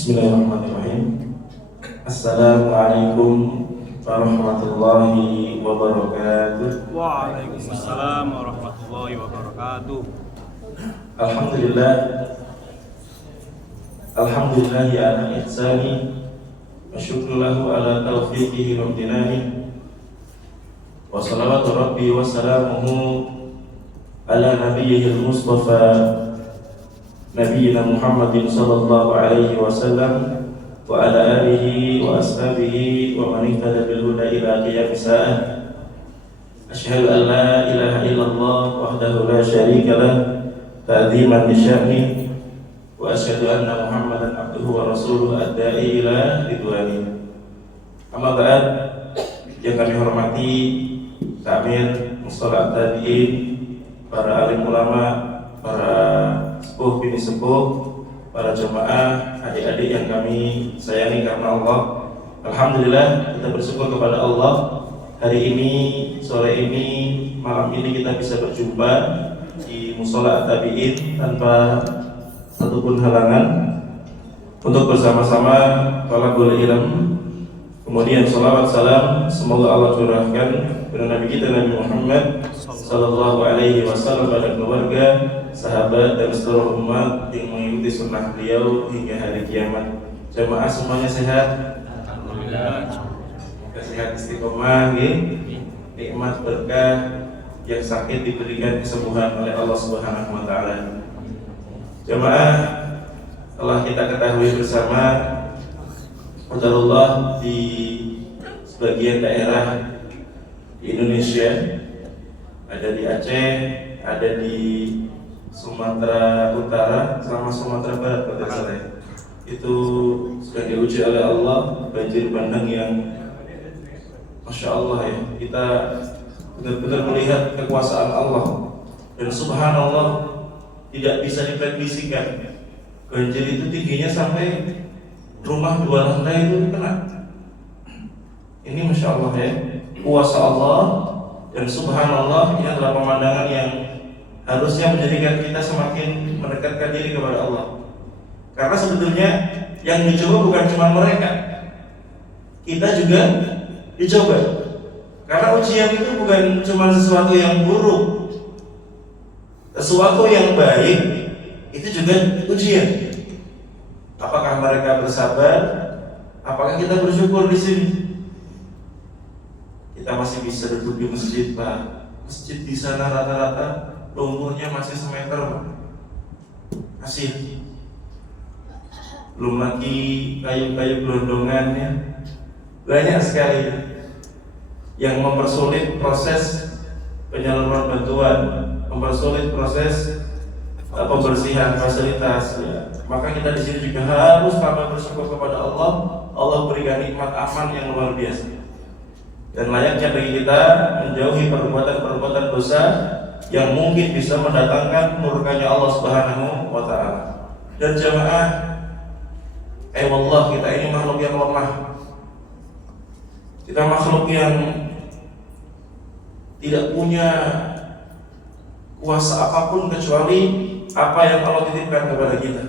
Bismillahirrahmanirrahim. Assalamualaikum warahmatullahi wabarakatuh. Waalaikumsalam warahmatullahi wabarakatuh. Alhamdulillah. Alhamdulillahi ala ihsani wa syukrulahu ala taufiqihi wa amtinani. Wa salawatu rabbi wa salamuhu ala nabiyyihil mustafa Nabiyyina Muhammadin sallallahu alaihi wasallam wa ala alihi wa ashabihi wa man ihtada bil huda ila qiyamis saah. Asyhadu an la ilaha illallah wahdahu la syarika lah ta'ziman li sya'ni wa asyhadu anna Muhammadan abduhu wa rasuluhu ad-da'i ila ridwani. Amma ba'd, yang kami hormati takmir, mustalah tabi'in, para alim ulama, para sepuh bini sepuh, para jemaah, adik-adik yang kami sayangi karena Allah. Alhamdulillah, kita bersyukur kepada Allah. Hari ini, sore ini, malam ini kita bisa berjumpa di Mushola At-Tabi'in tanpa satupun halangan untuk bersama-sama thalabul ilm. Kemudian salawat salam semoga Allah curahkan kepada Nabi kita Nabi Muhammad sallallahu alaihi wasallam pada keluarga, sahabat dan seluruh umat yang mengikuti sunnah beliau hingga hari kiamat. Jemaah semuanya sehat? Alhamdulillah. Semoga sehat istiqomah, nikmat berkah, yang sakit diberikan kesembuhan oleh Allah Subhanahu wa taala. Jemaah, telah kita ketahui bersama qadarullah di sebagian daerah di Indonesia, ada di Aceh, ada di Sumatera Utara sama Sumatera Barat pada saat itu sudah diuji oleh Allah banjir bandang yang Masya Allah ya, kita benar-benar melihat kekuasaan Allah dan subhanallah tidak bisa diprediksikan. Banjir itu tingginya sampai rumah 2 lantai itu kena. Ini Masya Allah ya, kuasa Allah dan subhanallah, ini adalah pemandangan yang harusnya menjadikan kita semakin mendekatkan diri kepada Allah. Karena sebetulnya yang dicoba bukan cuma mereka, kita juga dicoba. Karena ujian itu bukan cuma sesuatu yang buruk, sesuatu yang baik itu juga ujian. Apakah mereka bersabar? Apakah kita bersyukur di sini? Kita masih bisa duduk di masjid, Pak. Masjid di sana rata-rata lumpurnya masih semeter, Pak. Masih. Belum lagi kayu-kayu gelondongannya. Banyak sekali yang mempersulit proses penyaluran bantuan, mempersulit proses pembersihan fasilitas. Ya. Maka kita di sini juga harus tambah bersyukur kepada Allah. Allah berikan nikmat aman yang luar biasa. Dan layaknya bagi kita menjauhi perbuatan-perbuatan dosa yang mungkin bisa mendatangkan murkanya Allah Subhanahu wa taala. Dan jemaah, wallah, kita ini makhluk yang lemah. Kita makhluk yang tidak punya kuasa apapun kecuali apa yang Allah titipkan kepada kita.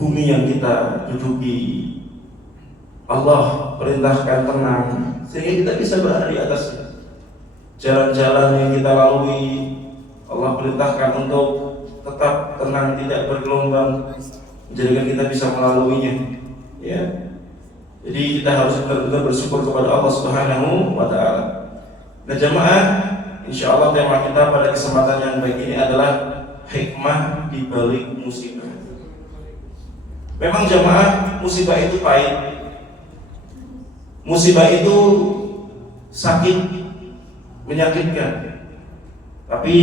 Bumi yang kita duduki, Allah perintahkan tenang sehingga kita bisa berada di atasnya. Jalan-jalan yang kita lalui, Allah perintahkan untuk tetap tenang, tidak bergelombang, menjadikan kita bisa melaluinya. Ya, jadi kita harus benar-benar bersyukur kepada Allah Subhanahu wa taala. Nah jemaah, insyaallah tema kita pada kesempatan yang baik ini adalah hikmah di balik musibah. Memang jemaah, musibah itu pahit. Musibah itu sakit, menyakitkan. Tapi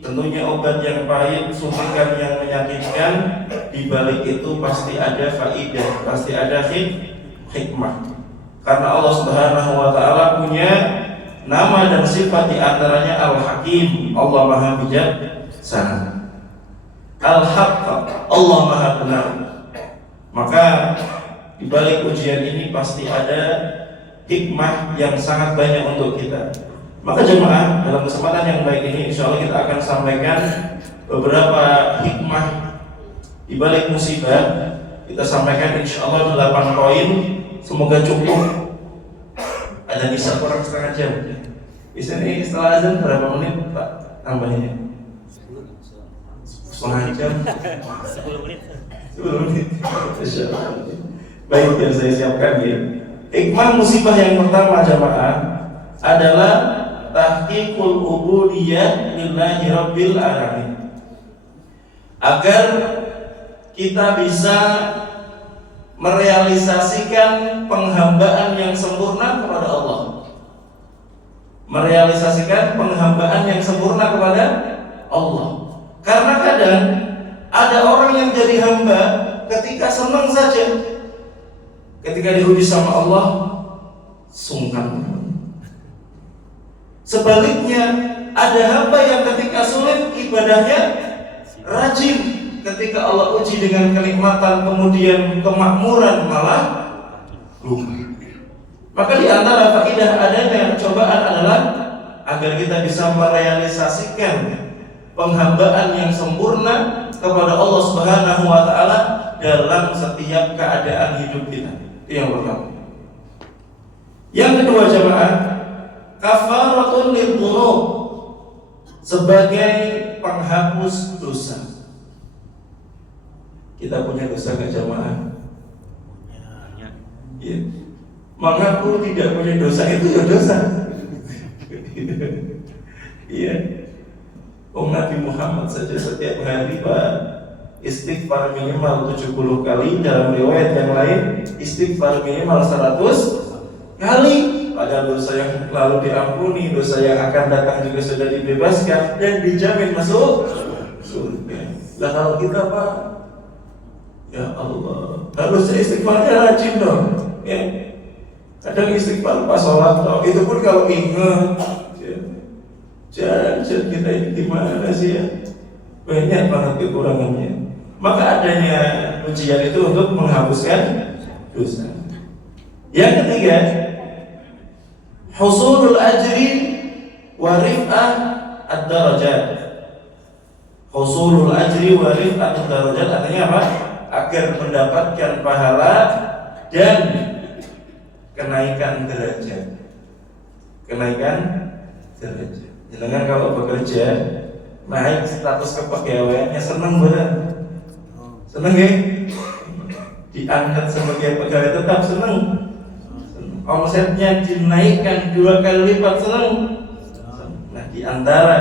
tentunya obat yang pahit, suntikan yang menyakitkan, di balik itu pasti ada faidah, pasti ada hikmah. Karena Allah Subhanahu wa taala punya nama dan sifat, di antaranya Al-Hakim, Allah Maha Bijaksana. Al-Haqq, Allah Maha Benar. Maka di balik ujian ini pasti ada hikmah yang sangat banyak untuk kita. Maka jemaah, dalam kesempatan yang baik ini insya Allah kita akan sampaikan beberapa hikmah di balik musibah. Kita sampaikan insya Allah 8 poin. Semoga cukup. Ada bisa kurang setengah jam. Di sini setelah azan berapa menit Pak tambahnya? Setengah jam. 10 menit. 10 menit. Insya Allah. Baik, yang saya siapkan ya. Hikmah musibah yang pertama jamaah adalah tahqiqul ubudiyah lillahi rabbil alamin. Agar kita bisa merealisasikan penghambaan yang sempurna kepada Allah. Merealisasikan penghambaan yang sempurna kepada Allah. Karena kadang ada orang yang jadi hamba ketika senang saja, ketika diuji sama Allah sungkan. Sebaliknya ada hamba yang ketika sulit ibadahnya rajin. Ketika Allah uji dengan kenikmatan kemudian kemakmuran malah lupa. Maka di antara faedah adanya cobaan adalah agar kita bisa merealisasikan penghambaan yang sempurna kepada Allah Subhanahu wa taala dalam setiap keadaan hidup kita. Itu yang pertama. Yang kedua jemaah, kafaratun lil dzunub, sebagai penghapus dosa. Kita punya dosa nggak jamaah? Ya. Mengaku tidak punya dosa itu ya dosa. Iya. Nabi Muhammad saja setiap hari Pak istighfar minimal 70 kali, dalam riwayat yang lain istighfar minimal 100 kali. Padahal dosa yang lalu diampuni, dosa yang akan datang juga sudah dibebaskan dan dijamin masuk surga. Lah kalau kita Pak, ya Allah, harusnya istighfarnya rajin dong. Ya. Kadang istighfar pas sholat toh, itu pun kalau ingat. Jangan kita ini gimana sih ya? Banyak banget kekurangannya. Maka adanya ujian itu untuk menghapuskan dosa. Yang ketiga, husulul ajri wa rif'ah ad-darajat. Husulul ajri wa rif'ah ad-darajat artinya apa? Agar mendapatkan pahala dan kenaikan derajat. Kenaikan derajat. Jangan kalau bekerja naik status kepegawaiannya seneng bener. Seneng ya? Diangkat sebagai pegawai tetap seneng. Omsetnya dinaikkan 2 kali lipat seneng. Nah, di antara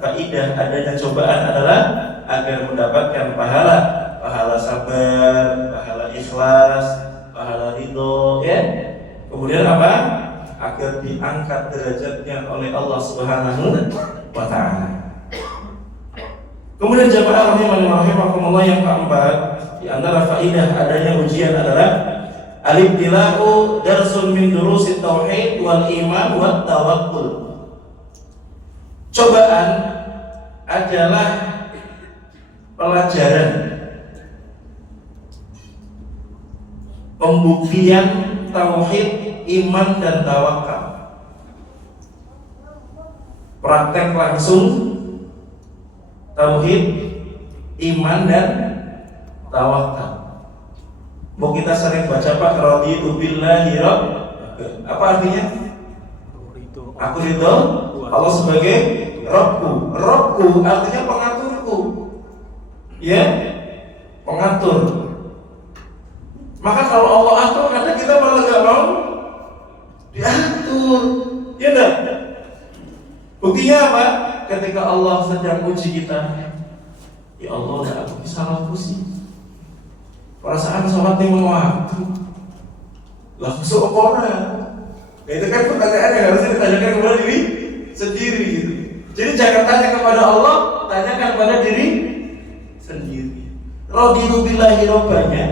faedah adanya cobaan adalah agar mendapatkan pahala sabar, pahala ikhlas, pahala ridho, ya. Kemudian apa? Agar diangkat derajatnya oleh Allah Subhanahu wa taala. Kemudian jamaah rahimakumullah yang keempat, di antara faedah adanya ujian adalah al-ibtila'u darsun min durusit tauhid wal iman wat tawakkul. Cobaan adalah pelajaran, pembuktian tauhid, iman dan tawakal. Praktek langsung tauhid, iman dan tawakal. Mau kita sering baca Pak, raditu billahi rabb. Apa artinya? Aku ridho Allah sebagai Rabbku. Rabbku artinya pengaturku. Ya, pengatur. Maka kalau Allah atur, kadang kita malah gak mau diatur. Ya enggak? Buktinya apa? Ketika Allah sedang uji kita, ya Allah, aku bisa ngapusi perasaan sholat lima waktu. Lah khusus apa? Nah, itu kan pertanyaan yang harusnya ditanyakan kepada diri sendiri gitu. Jadi jangan tanya kepada Allah, tanyakan pada diri sendiri. Raditu billahi robbanya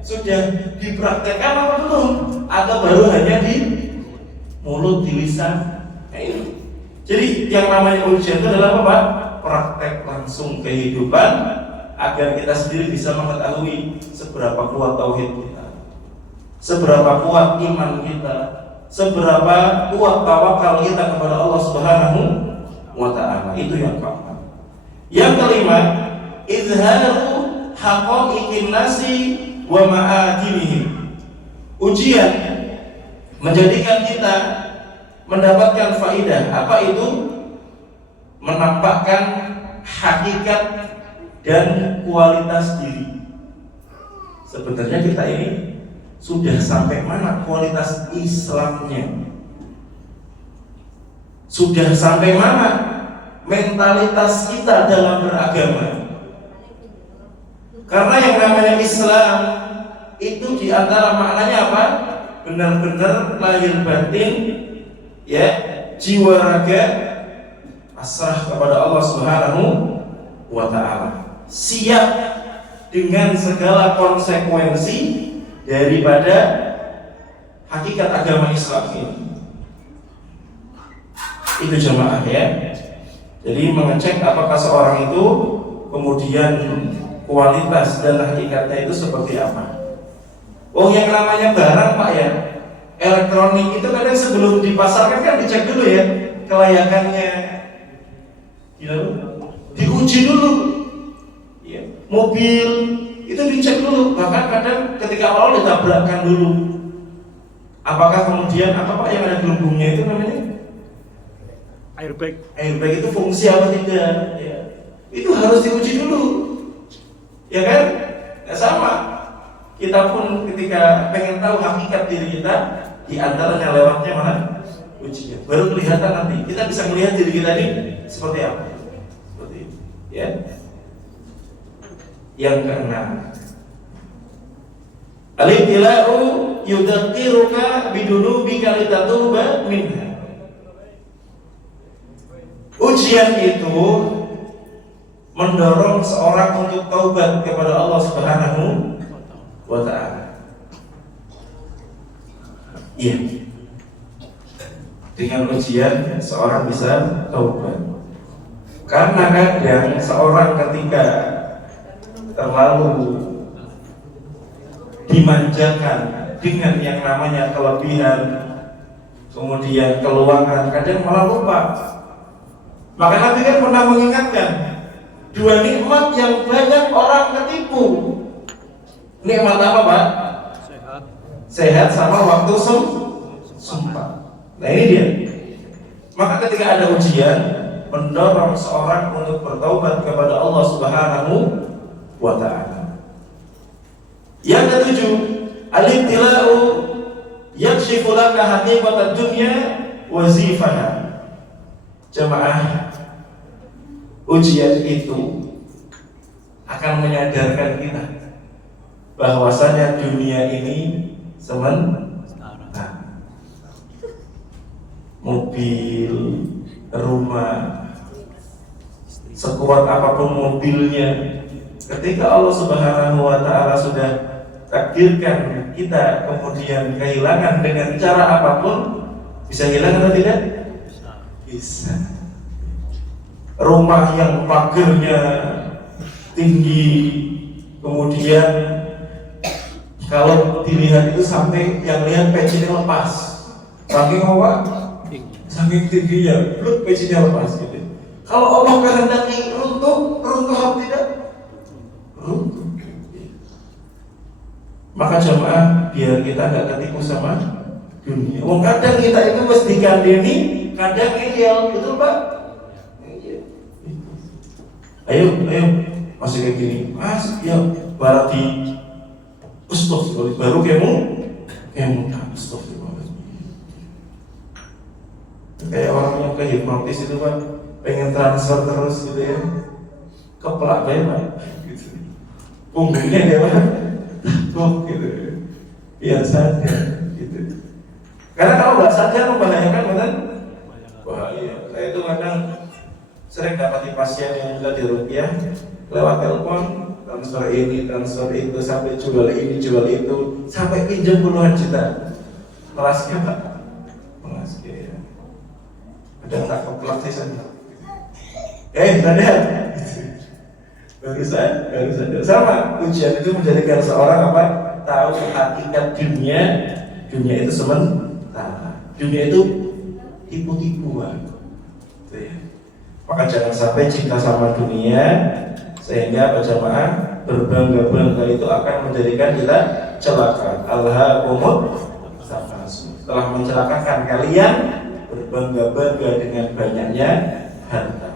sudah dipraktekkan apa belum? Atau baru hanya di mulut, di lisan? Nah, ini. Jadi yang namanya ujian itu adalah apa, Pak? Praktek langsung kehidupan agar kita sendiri bisa mengetahui seberapa kuat tauhid kita, seberapa kuat iman kita, seberapa kuat tawakal kita kepada Allah Subhanahu wa ta'ala. Itu yang keempat. Yang kelima, izharu haqa'iqin nasi wa ma'adinihim. Ujian menjadikan kita mendapatkan faidah. Apa itu? Menampakkan hakikat dan kualitas diri. Sebenarnya kita ini sudah sampai mana kualitas Islamnya? Sudah sampai mana mentalitas kita dalam beragama? Karena yang namanya Islam itu diantara maknanya apa? Benar-benar lahir batin, ya, jiwa raga pasrah kepada Allah Subhanahu wa ta'ala, siap dengan segala konsekuensi daripada hakikat agama Islam ini. Itu jemaah, ya. Jadi mengecek apakah seorang itu kemudian kualitas dan hakikatnya itu seperti apa. Oh, yang namanya barang, Pak, ya, elektronik itu kadang sebelum dipasarkan kan dicek dulu ya kelayakannya, ya, diuji dulu, ya. Mobil itu dicek dulu, bahkan kadang ketika awal ditabrakkan dulu. Apakah kemudian apa, Pak, yang ada gelembungnya itu namanya airbag. Airbag itu fungsi apa tidak? Ya. Itu harus diuji dulu, ya kan? Ya, sama. Kita pun ketika pengen tahu hakikat diri kita, di antaranya lewatnya mana? Ujian. Baru kelihatan nanti. Kita bisa melihat diri kita ini seperti apa. Seperti itu, ya. Yang keenam, al-ibtila'u yudzakiruka bidunubika litatuba minha. Ujian itu mendorong seorang untuk taubat kepada Allah Subhanahu wa ta'ala. Iya. Dengan ujian seorang bisa taubat. Karena kadang seorang ketika terlalu dimanjakan dengan yang namanya kelebihan, kemudian keluangan, kadang malah lupa. Maka Nabi kan pernah mengingatkan dua nikmat yang banyak orang ketipu. Nikmat apa, Pak? Sehat. Sehat sama waktu sempat. Nah, ini dia. Maka ketika ada ujian, mendorong seorang untuk bertaubat kepada Allah Subhanahu wa ta'ala. Yang ketujuh, al-ibtila'u yakshifu laka haqiqatad dunya wa zifaha. Jemaah, ujian itu akan menyadarkan kita bahwasanya dunia ini sementara. Mobil, rumah, sekuat apapun mobilnya, ketika Allah Subhanahu wa ta'ala sudah takdirkan kita kemudian kehilangan dengan cara apapun, bisa hilang atau tidak? Bisa. Rumah yang pagernya tinggi, kemudian kalau dilihat itu sampai yang lihat pecinya lepas, saking apa? Saking tingginya, belum pecinya lepas gitu. Kalau Allah kehendaki runtuh apa tidak? Runtuh. Maka jemaah, biar kita nggak ketipu sama dunia. Wong kadang kita itu mesti digandeni, kadang ideal, betul, Pak? Ayo, masih kayak gini, Mas, ya berarti astagfirullah, baru kamu astagfirullah. Kayak orang yang ke hipnotis itu, Pak, pengen transfer terus gitu ya, kepelak banget, Pak, gitu. Punggungnya dia, Pak, gitu, biar sadar, gitu. Karena kalau nggak sadar membahayakan, benar? Bahaya. Saya itu kadang sering dapati pasien yang juga di rupiah lewat telepon, transfer ini, transfer itu, sampai jual ini, jual itu, sampai pinjam puluhan juta. Kelasnya Pak, kelasnya ya. Ada tak keplak sih sana. Sadar. Baru sadar. Sama, ujian itu menjadikan seorang apa? Tahu hakikat dunia itu sementara. Dunia itu tipu-tipuan. Ya. Maka jangan sampai cinta sama dunia sehingga berjamaah berbangga-bangga itu akan menjadikan kita celaka. Alhaakumut takatsur. Telah mencelakakan kalian berbangga-bangga dengan banyaknya harta.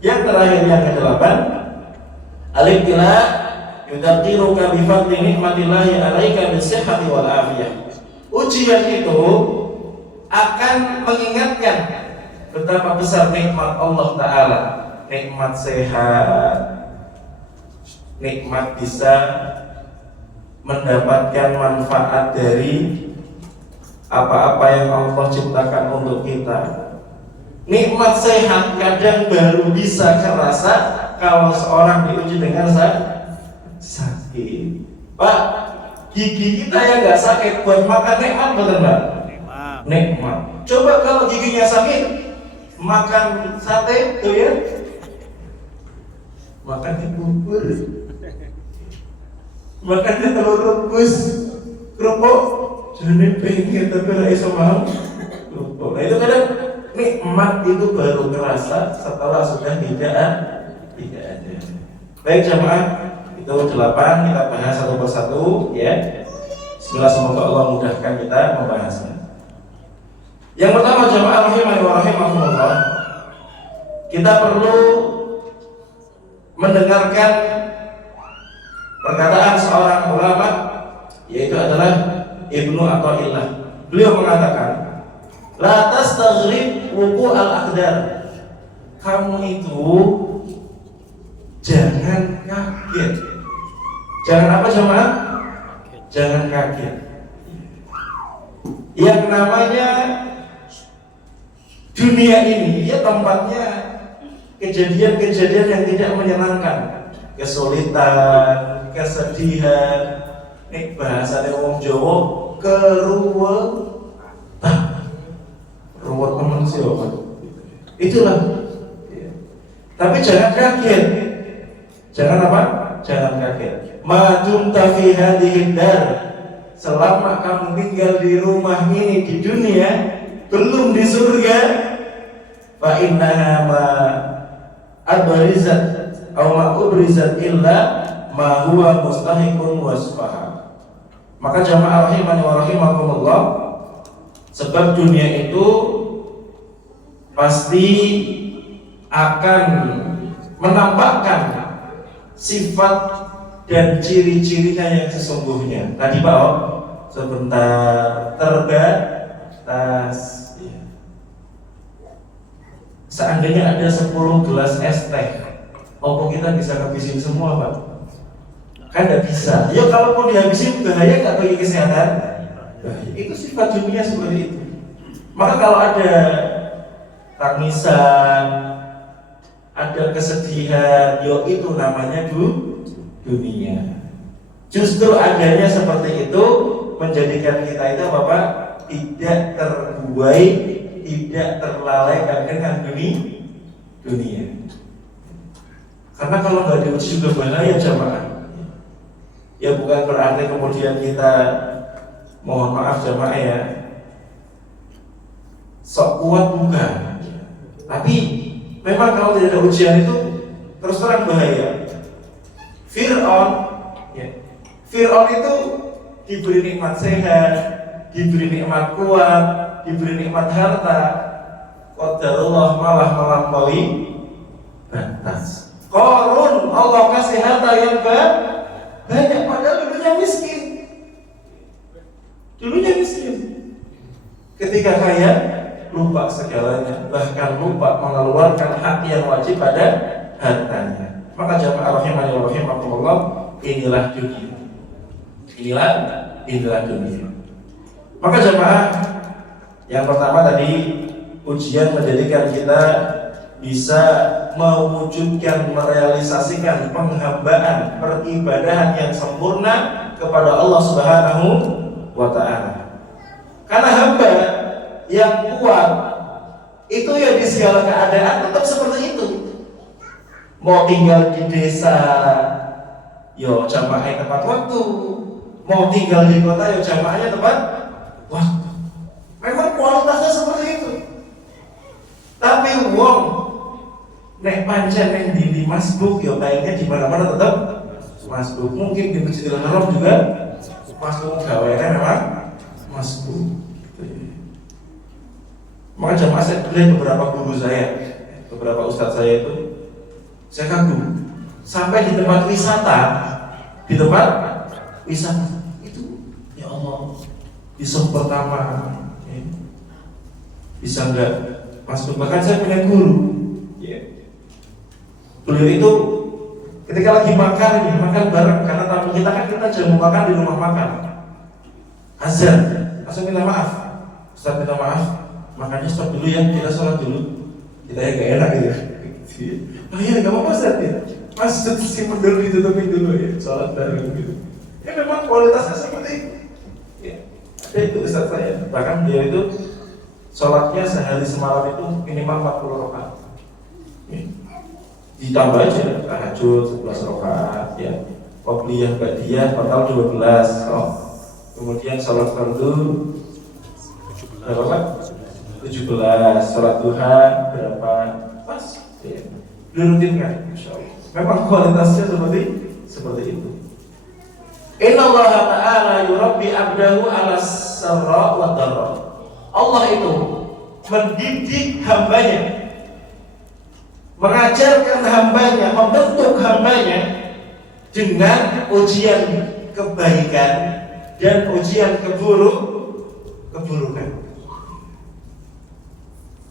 Yang terakhir yang ke-8, al-ibtila yudzakiruka bi fadli nikmatillahi 'alaika bis-sihhati wal afiyah. Ujian itu akan mengingatkan betapa besar nikmat Allah Ta'ala, nikmat sehat, nikmat bisa mendapatkan manfaat dari apa-apa yang Allah ciptakan untuk kita. Nikmat sehat kadang baru bisa terasa kalau seorang diuji dengan sakit. Pak, gigi kita yang nggak sakit buat makan nikmat betul nggak? Nikmat. Coba kalau giginya sakit, makan sate tuh ya, makan bubur, makan telur rebus, kerupuk, jadi pengen tapi nggak bisa mau. Nah itu kadang nikmat itu baru terasa setelah sudah tidak ada. Baik jamaah, itu 8 kita bahas satu persatu ya. Bismillah, semoga Allah mudahkan kita membahasnya. Yang pertama jamaah rahimani wa rahimakumullah, kita perlu mendengarkan perkataan seorang ulama, yaitu adalah Ibnu Athaillah. Beliau mengatakan, la tastaghrib wuqu' al-aqdar. Kamu itu jangan kaget. Jangan apa jemaah? Jangan kaget. Yang namanya dunia ini ya tempatnya kejadian-kejadian yang tidak menyenangkan, kesulitan, kesedihan. Nek bahasane wong Jawa keruwetan. Ruwet manusia Pak. Itulah. Tapi jangan kaget. Jangan apa? Jangan kaget. Ma dumta fi hadhihi dar. Selama kamu tinggal di rumah ini di dunia, belum di surga, fa innaha ma abrizat aw ma ubrizat illa ma huwa mustahiqun wasfaha. Maka jamaah rahimani wa rahimakumullah, sebab dunia itu pasti akan menampakkan sifat dan ciri-cirinya yang sesungguhnya. Tadi Pak sebentar terbatas ya. Seandainya ada 10 gelas es teh, apa kita bisa ngabisin semua Pak? Kan nggak bisa. Ya kalaupun dihabisin bahaya nggak bagi kesehatan? Bahaya. Itu sifat dunia seperti itu. Maka kalau ada tangisan, ada kesedihan, yo itu namanya dunia. Justru adanya seperti itu menjadikan kita itu apa Pak? Tidak terbuai, tidak terlalaikan dengan dunia. Karena kalau nggak diuji juga bahaya jamaah. Ya bukan berarti kemudian kita, mohon maaf jamaah ya, sok kuat bukan. Tapi memang kalau tidak ada ujian itu terus terang bahaya. Fir'aun itu diberi nikmat sehat, diberi nikmat kuat, diberi nikmat harta, qadarullah malah melampaui batas. Qarun Allah kasih harta yang banyak padahal dulunya miskin. Ketika kaya lupa segalanya, bahkan lupa mengeluarkan hak yang wajib pada hartanya. Maka jamaah rahimani wa rahimakumullah, inilah dunia. Inilah dunia. Maka jamaah, yang pertama tadi ujian menjadikan kita bisa mewujudkan, merealisasikan penghambaan, peribadahan yang sempurna kepada Allah Subhanahu wa Ta'ala. Karena hamba yang kuat itu ya di segala keadaan tetap seperti itu. Mau tinggal di desa, yo jamaahnya tepat waktu. Mau tinggal di kota, yo jamaahnya tepat waktu. Memang kualitasnya seperti itu. Tapi wong nek pancen yang di masbuk, yo kayaknya di mana-mana tetap masbuk. Mungkin di Masjidil Haram juga masbuk, gaweannya memang masbuk. Maka jamaah saya melihat beberapa guru saya, beberapa ustadz saya itu, saya kagum. Sampai di tempat wisata, itu, ya Allah, di sop pertama, ya, bisa enggak masuk. Bahkan saya punya guru, ya. Beliau itu ketika lagi makan bareng, karena tamu kita jamu makan di rumah makan. Azan, langsung minta maaf, Ustaz minta maaf. Makanya stop dulu ya, kita sholat dulu. Kita ya gak enak gitu. Oh iya, gak apa-apa Ustaz ya. Masjid si mundur ditutupin dulu ya, sholat bareng gitu. Ya memang kualitasnya seperti itu. Ya, ada itu Ustaz saya. Bahkan dia itu sholatnya sehari semalam itu minimal 40 rakaat. Ya. Ditambah aja tahajud 11 rakaat ya. Qobliyah ba'diyah total 12. Oh. Kemudian sholat fardu berapa Pak? 17, sholat duha berapa? Pas ya. Dirutinkan, Insya Allah. Memang kualitasnya seperti itu. Inna Allah Ta'ala yurabbi abdahu ala sarra wa dharra. Allah itu mendidik hambanya, mengajarkan hambanya, membentuk hambanya dengan ujian kebaikan dan ujian keburukan.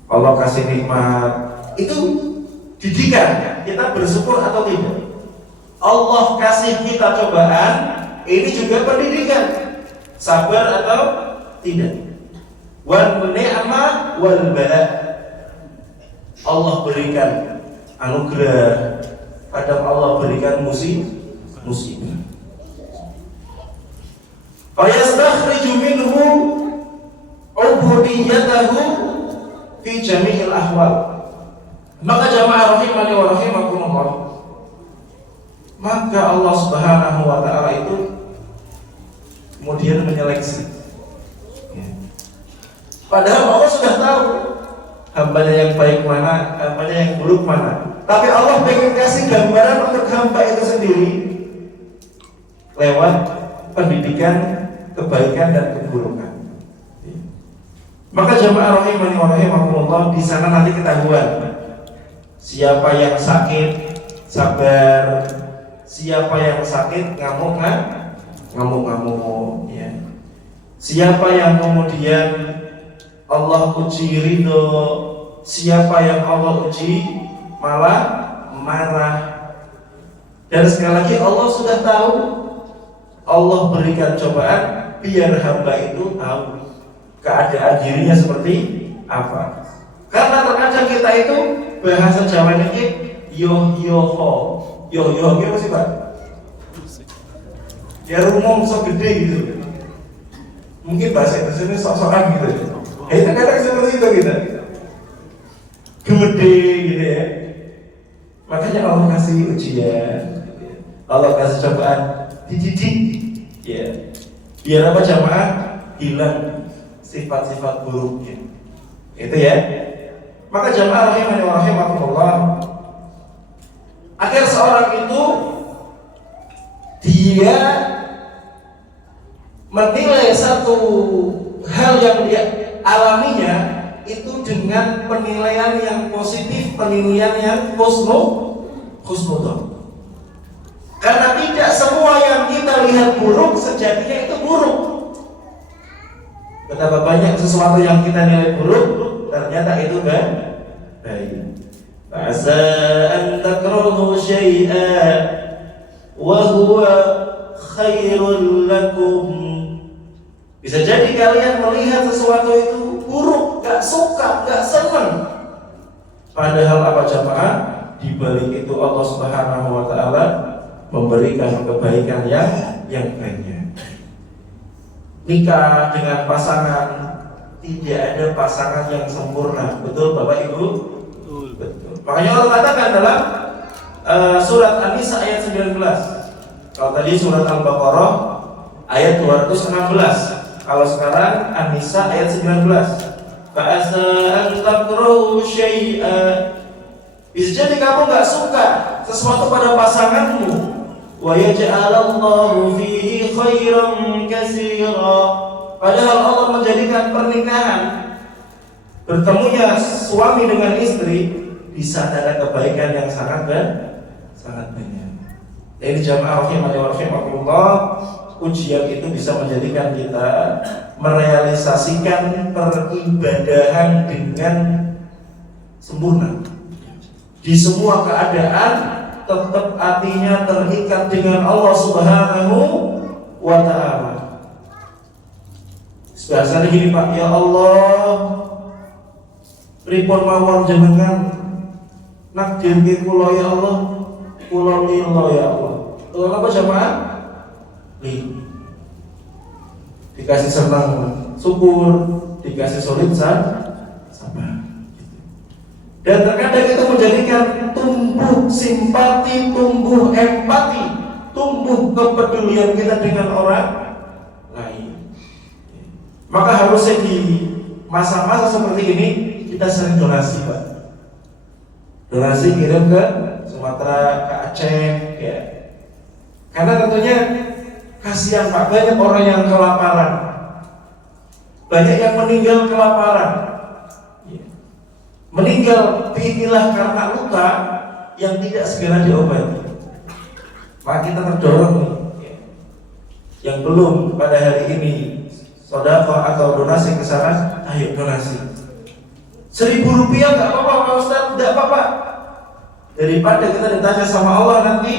Allah kasih nikmat, itu didikan, kita bersyukur atau tidak. Allah kasih kita cobaan, ini juga pendidikan, sabar atau tidak. Wal ni'mah wal bala. Allah berikan anugerah, kadang Allah berikan musibah. Fa yastakhriju minhu ubudiyatahu fi jami'il ahwal. Maka jamaah rahimani wa rahimakumullah, maka Allah Subhanahu wa Ta'ala itu kemudian menyeleksi. Padahal Allah sudah tahu hambanya yang baik mana, hambanya yang buruk mana. Tapi Allah pengen kasih gambaran untuk hamba itu sendiri lewat pendidikan kebaikan dan keburukan. Maka jamaah rahimani wa rahimakumullah, di sana nanti ketahuan siapa yang sakit sabar, siapa yang sakit ngamuk ya. Siapa yang kemudian Allah uji ridho, siapa yang Allah uji malah marah. Dan sekali lagi Allah sudah tahu, Allah berikan cobaan biar hamba itu tahu keadaan dirinya seperti apa. Karena terkadang kita itu bahasa Jawanya yo-yo-ho apa sih Pak? Ya rumong sok gede gitu. Mungkin bahasa Indonesia sok-sokan gitu. Itu kadang seperti itu kita. Gede gitu ya. Makanya Allah kasih ujian, Allah kasih cobaan, dididik ya. Biar apa jamaah? Hilang sifat-sifat buruknya. Itu ya. Maka jamaah rahimani wa rahimakumullah, agar seorang itu dia menilai satu hal yang dia alaminya itu dengan penilaian yang positif, penilaian yang husnudon. Karena tidak semua yang kita lihat buruk sejatinya itu buruk. Betapa banyak sesuatu yang kita nilai buruk ternyata itu baik. Asa an takrahu syai'an wa huwa khairul lakum. Bisa jadi kalian melihat sesuatu itu buruk, gak suka, gak senang. Padahal apa jamaah? Di balik itu Allah Subhanahu wa taala memberikan kebaikan yang banyak. Nikah dengan pasangan, tidak ada pasangan yang sempurna. Betul Bapak Ibu? Betul. Makanya Allah katakan dalam surat An-Nisa ayat 19. Kalau tadi surat Al-Baqarah ayat 216. Kalau sekarang An-Nisa ayat 19. Fa'asa an takrahu syai'an. Bisa jadi kamu gak suka sesuatu pada pasanganmu, wa yaj'alallahu fihi khairan katsira. Padahal Allah menjadikan pernikahan, bertemunya suami dengan istri, bisa ada kebaikan yang sangat banyak. Ini jamaah rahimani wa rahimakumullah, ujian itu bisa menjadikan kita merealisasikan peribadahan dengan sempurna. Di semua keadaan tetap hatinya terikat dengan Allah Subhanahu wa ta'ala. Biasanya gini Pak, ya Allah, pripun mawon jenengan nakdir ke kula ya Allah, kula lila ya Allah. Kula apa jamaah? Dikasih senang syukur, dikasih solid sabar. Dan terkadang itu menjadikan tumbuh simpati, tumbuh empati, tumbuh kepedulian kita dengan orang lain. Maka harusnya di masa-masa seperti ini kita sering donasi Pak. Donasi kirim ke Sumatera, ke Aceh ya. Karena tentunya kasihan Pak, banyak orang yang kelaparan, banyak yang meninggal kelaparan, meninggal inilah karena luka yang tidak segera diobati. Maka kita terdorong nih, yang belum pada hari ini sedekah atau donasi ke sana, ayo donasi. 1.000 rupiah nggak apa-apa Pak Ustaz, tidak apa-apa. Daripada kita ditanya sama Allah nanti,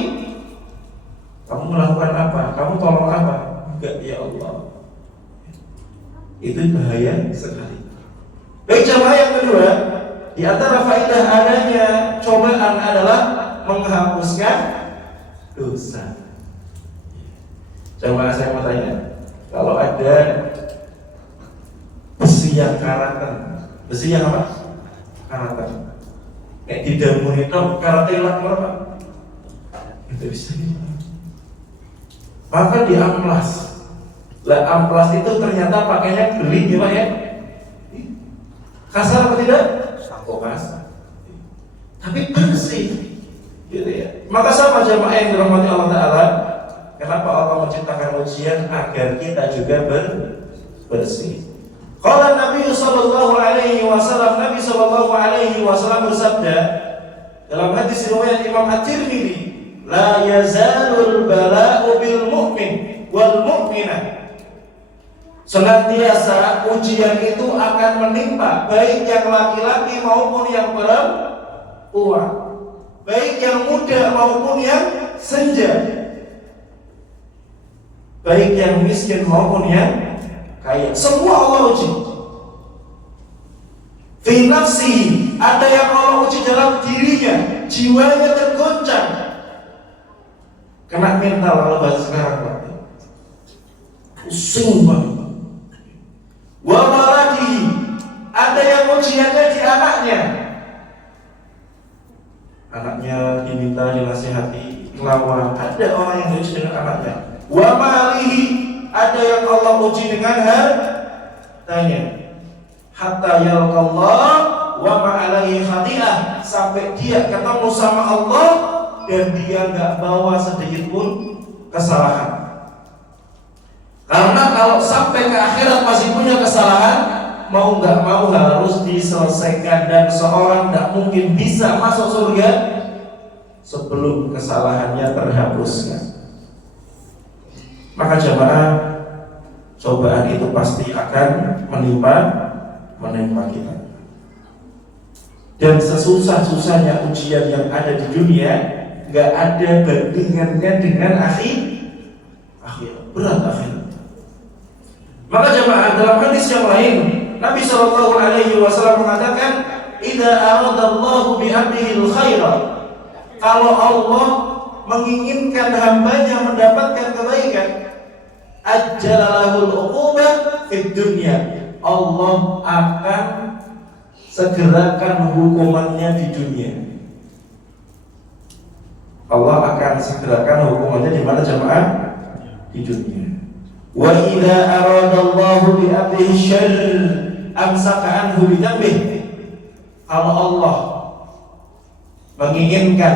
kamu melakukan apa? Kamu tolong apa? Enggak ya Allah. Itu bahaya sekali. Baik jamaah yang kedua, di antara faedah adanya cobaan adalah menghapuskan dosa. Jamaah saya mau tanya, kalau ada besi yang karatan, besi yang apa? Karatan. Kayak di dapur itu karatan hilang berapa? Itu bisa. Maka di amplas. Lah amplas itu ternyata pakainya beling ya Pak ya. Kasar apa tidak? Oh kasar. Tapi bersih. Gitu ya. Maka sama jamaah yang dirahmati Allah Ta'ala, kenapa Allah menciptakan ujian agar kita juga bersih. Qala Nabi sallallahu alaihi wasallam, Nabi sallallahu alaihi wasallam bersabda dalam hadis riwayat Imam At-Tirmidzi, la yazalul bala'u bil mu'min wal mu'minah. Senantiasa ujian itu akan menimpa baik yang laki-laki maupun yang perempuan, baik yang muda maupun yang senja, baik yang miskin maupun yang kaya. Semua Allah uji. Fi nafsi, ada yang Allah uji dalam dirinya, jiwanya tergoncang, kena mental kalau bahasa sekarang Pak, pusing banget. Wa waladihi, ada yang ujiannya di anaknya, anaknya diminta dinasihati, ngelawan. Ada orang yang diuji dengan anaknya. Wa malihi, ada yang Allah uji dengan hartanya. Hatta yalqallah wa ma'alaihi khati'ah, sampai dia ketemu sama Allah dan dia nggak bawa sedikit pun kesalahan. Karena kalau sampai ke akhirat masih punya kesalahan, mau nggak mau harus diselesaikan, dan seorang nggak mungkin bisa masuk surga sebelum kesalahannya terhapuskan. Maka jemaah, cobaan itu pasti akan menimpa kita. Dan sesusah-susahnya ujian yang ada di dunia, nggak ada bandingannya dengan akhir. Berat akhir. Maka jemaah, dalam hadis yang lain Nabi SAW mengatakan, idza aradallahu bi 'abdihi al-khaira, kalau Allah menginginkan hambanya mendapatkan kebaikan, ajjalalahul 'uqubah fid dunya, Allah akan segerakan hukumannya di dunia. Allah akan segerakan hukumannya di mana jemaah? Di dunia. Wa idza aradallahu bi 'abdihi syarr amsaka anhu bi dhanbihi, kalau Allah menginginkan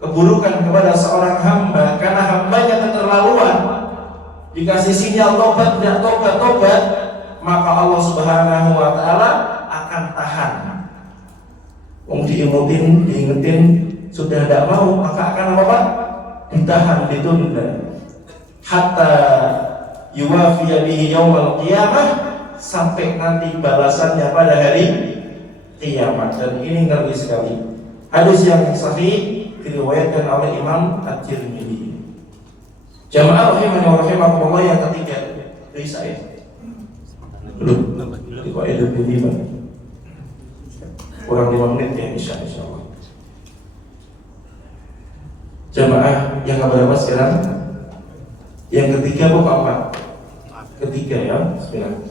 keburukan kepada seorang hamba karena hambanya keterlaluan, dikasih sinyal tobat tidak tobat, maka Allah Subhanahu wa taala akan tahan. Diingetin sudah tidak mau, maka akan apa? Ditahan, ditunda. Hatta yuwafiya bihi yaumal qiyamah, sampai nanti balasannya pada hari kiamat. Dan ini ngeri sekali. Hadis yang sahih diriwayatkan oleh Imam At-Tirmidzi. Jamaah rahimani wa rahimakumullah, yang ketiga dari saya. Belum. Kok ada bunyi Pak? Kurang 5 menit ya insyaallah. Jamaah yang keberapa sekarang? Yang ketiga pokok apa? Ketiga ya, sekarang.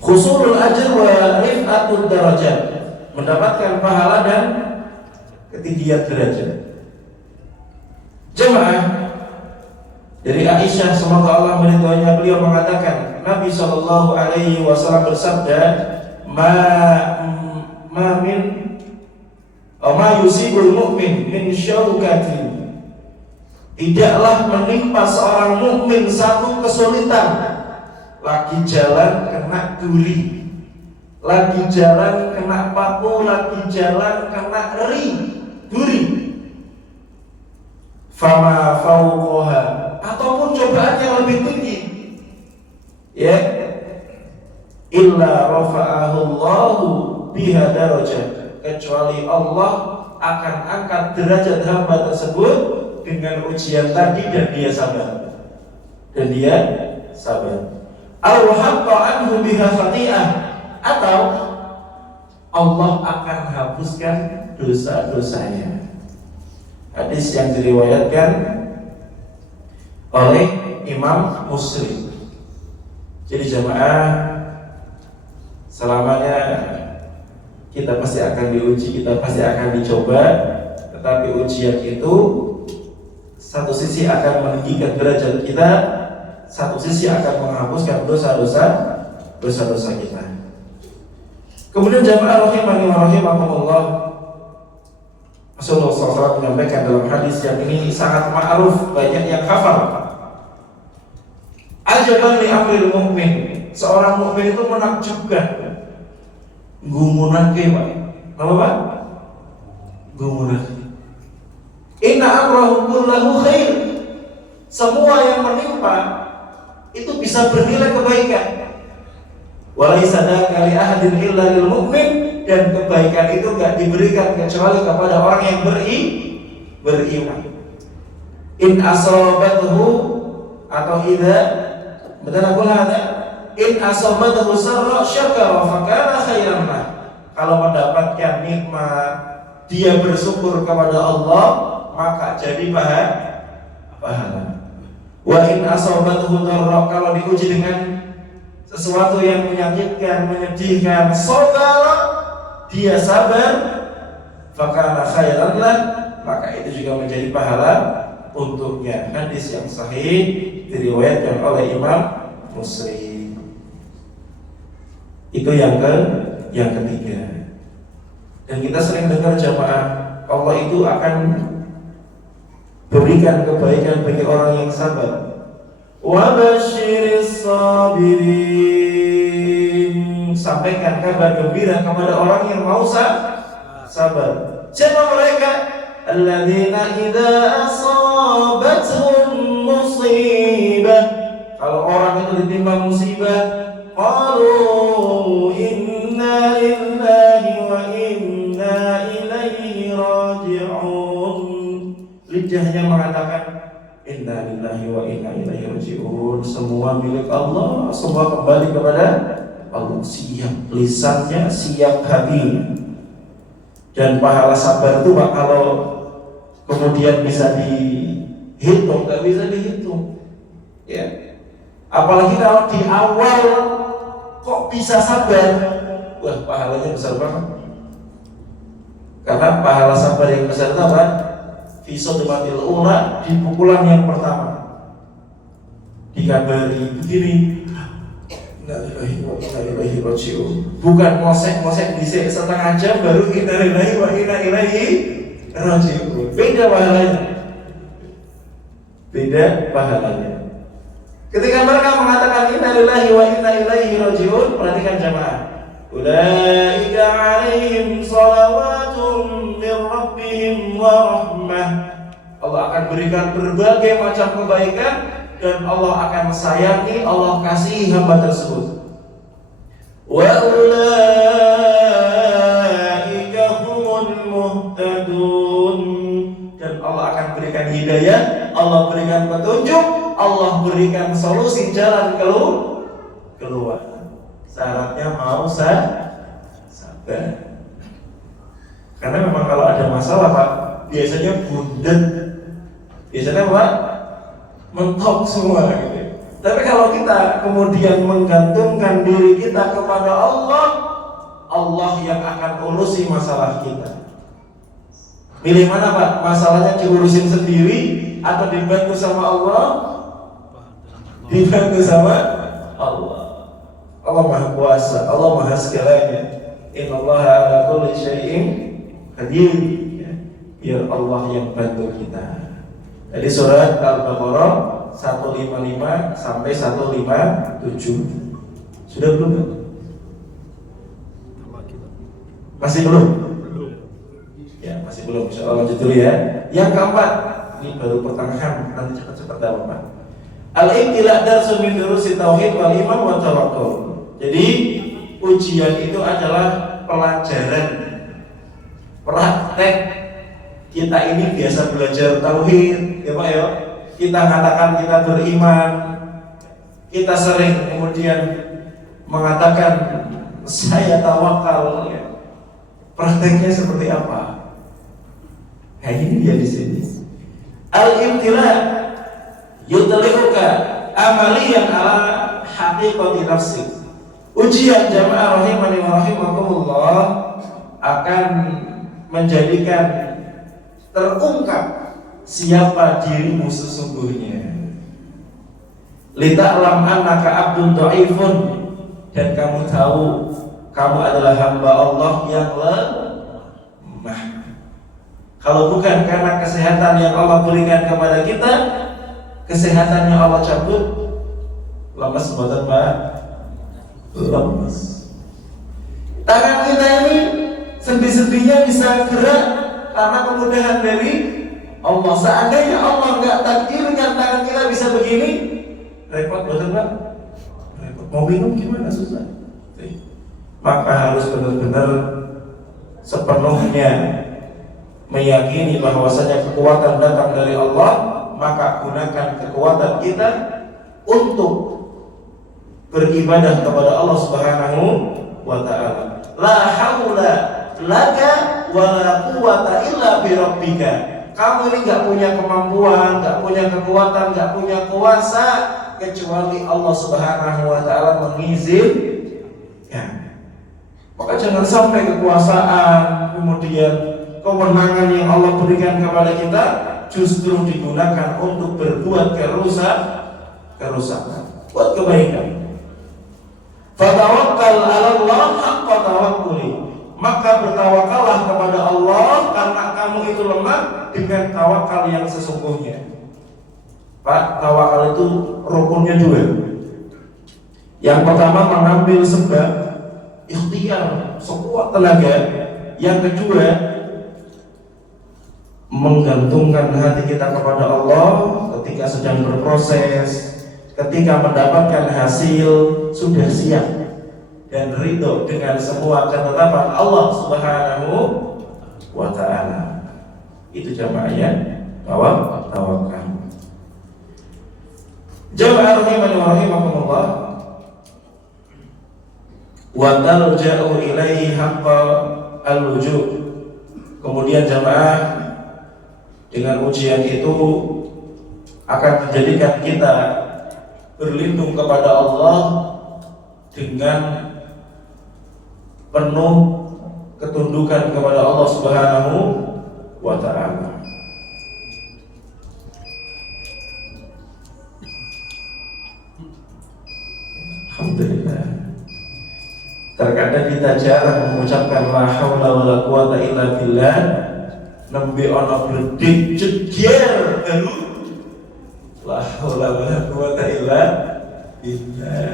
Khusulul ajr wa rif'atud darajat, mendapatkan pahala dan ketinggian derajat. Jemaah, dari Aisyah semoga Allah meridhoinya, beliau mengatakan Nabi SAW bersabda, ma yusibul mu'min min syaukatin, tidaklah menimpa seorang mukmin satu kesulitan, lagi jalan kena duri, lagi jalan kena paku, lagi jalan kena duri, fama fauqaha, ataupun cobaan yang lebih tinggi, ya, illa rafa'ahu Allahu biha darajat, kecuali Allah akan angkat derajat hamba tersebut dengan ujian tadi, dan dia sabar. Al-haqqa anhu biha khati'ah, atau Allah akan hapuskan dosa-dosanya. Hadis yang diriwayatkan oleh Imam Muslim. Jadi jemaah, selamanya kita pasti akan diuji, kita pasti akan dicoba. Tetapi ujian itu satu sisi akan meninggikan derajat kita, satu sisi akan menghapuskan dosa-dosa kita. Kemudian jamaah rahimani wa rahimakumullah, Rasulullah SAW menyampaikan dalam hadis yang ini sangat ma'ruf, banyak yang hafal. Ajaban li amril mu'min, seorang mukmin itu menakjubkan. Gumunake Pak. Apa Pak? Gumunake. Inna amrahu kullahu khair. Semua yang menimpa itu bisa bernilai kebaikan. Walaysa dzaka li ahadin illa lil mu'min, dan kebaikan itu enggak diberikan kecuali kepada orang yang beriman. In asabathu, atau idza betul ada, in asabathu sarra syakara fa kana khairan lah. Kalau mendapatkan nikmat dia bersyukur kepada Allah, maka jadi pahala. Wa in asabathu dharra, kalau diuji dengan sesuatu yang menyakitkan, menyedihkan, sabar, dia sabar, fakana khairan lah, maka itu juga menjadi pahala untuknya. Hadis yang sahih diriwayatkan oleh Imam Muslim. Itu yang ketiga. Dan kita sering dengar jamaah, Allah itu akan berikan kebaikan bagi orang yang sabar. Wa basyiris sabirin, sampaikan kabar gembira kepada orang yang mau sabar. Siapa mereka? Alladzina idza asabatuhum musibah, kalau orang itu ditimpa musibah, qalu inna lillahi wa inna ilaihi raji'un, lidahnya mengatakan inna lillahi wa inna ilaihi raji'un, semua milik Allah, semua kembali kepada Allah. Siap lisannya, siap hatinya. Dan pahala sabar itu Pak, kalau kemudian bisa dihitung, nggak bisa dihitung ya. Apalagi kalau di awal kok bisa sabar, wah pahalanya besar banget. Karena pahala sabar yang besar itu apa? Fi sodmatil ula, di pukulan yang pertama dikabari begini, innalillahi wa inna ilaihi raji'un. Bukan mosek-mosek disek setengah jam baru innalillahi wa inna ilaihi raji'un. Beda pahalanya. Beda pahalanya. Ketika mereka mengatakan innalillahi wa inna ilaihi raji'un, perhatikan jamaah. Ulaika 'alaihim shalawatun min rabbihim wa rahmah. Allah akan berikan berbagai macam kebaikan dan Allah akan sayangi, Allah kasihi hamba tersebut. Wa ulaika humul muhtadun. Dan Allah akan berikan hidayah, Allah berikan petunjuk, Allah berikan solusi jalan keluar. Syaratnya mau sabar. Karena memang kalau ada masalah Pak, biasanya bundet. Biasanya Pak, mentok semua gitu. Tapi kalau kita kemudian menggantungkan diri kita kepada Allah, Allah yang akan urusi masalah kita. Pilih mana Pak? Masalahnya diurusin sendiri atau dibantu sama Allah? Dibantu sama Allah. Allah Maha Kuasa, Allah Maha segalanya. Innallaha ala kulli syai'in qadir. Biar Allah yang bantu kita. Jadi surat Al-Baqarah 155 sampai 157. Sudah belum? Masih belum? Ya, masih belum. Insyaallah lanjut dulu ya. Yang keempat, ini baru pertengahan, nanti cepat-cepat dah Bapak. Al-ibtila darsun min durusi tauhid wal iman wa tawakkul. Jadi ujian itu adalah pelajaran, praktek. Kita ini biasa belajar tauhid, ya Pak ya. Kita katakan kita beriman, kita sering kemudian mengatakan saya tawakal. Ya. Prakteknya seperti apa? Nah ini dia di sini. Al-ibtila yutliquka amaliyan ala haqiqati nafsi. Ujian jamaah rahimani wa rahimakumullah akan menjadikan terungkap siapa dirimu sesungguhnya. Lita'lam annaka abdun dha'ifun, dan kamu tahu kamu adalah hamba Allah yang lemah. Kalau bukan karena kesehatan yang Allah berikan kepada kita, kesehatannya Allah cabut, lemas buatan Pak. Lemas. Tangan kita ini sendi-sendinya bisa gerak karena kemudahan dari Allah. Seandainya Allah nggak takdirkan tangan kita bisa begini, repot betul Pak? Repot. Mau minum gimana susah. Maka harus benar-benar sepenuhnya meyakini bahwasanya kekuatan datang dari Allah. Maka gunakan kekuatan kita untuk beribadah kepada Allah Subhanahu wa ta'ala. La haula laka wa la quwwata illa bi rabbika. Kamu ini enggak punya kemampuan, enggak punya kekuatan, enggak punya kuasa kecuali Allah Subhanahu wa ta'ala mengizinkan. Maka jangan sampai kekuasaan kemudian kewenangan yang Allah berikan kepada kita justru digunakan untuk berbuat kerusakan, buat kebaikan. Fatawakkal 'ala Allah haqqa tawakkuli. Maka bertawakallah kepada Allah karena kamu itu lemah dengan tawakal yang sesungguhnya. Pak, tawakal itu rukunnya dua. Yang pertama mengambil sebab, ikhtiar sekuat tenaga. Yang kedua menggantungkan hati kita kepada Allah ketika sedang berproses. Ketika mendapatkan hasil sudah siap dan ridho dengan semua ketetapan Allah Subhanahu wa ta'ala. Itu jamaahnya tawakal. Jamaah rahimani wa rahimakumullah. Wa talja'u ilaihi haqqa al-wujud. Kemudian jamaah, dengan ujian itu akan menjadikan kita berlindung kepada Allah dengan penuh ketundukan kepada Allah Subhanahu wa ta'ala. Alhamdulillah. Terkadang kita jarang mengucapkan la haula wala quwata illa billah, nembe ana bledek jeger baru la haula wala quwata illa billah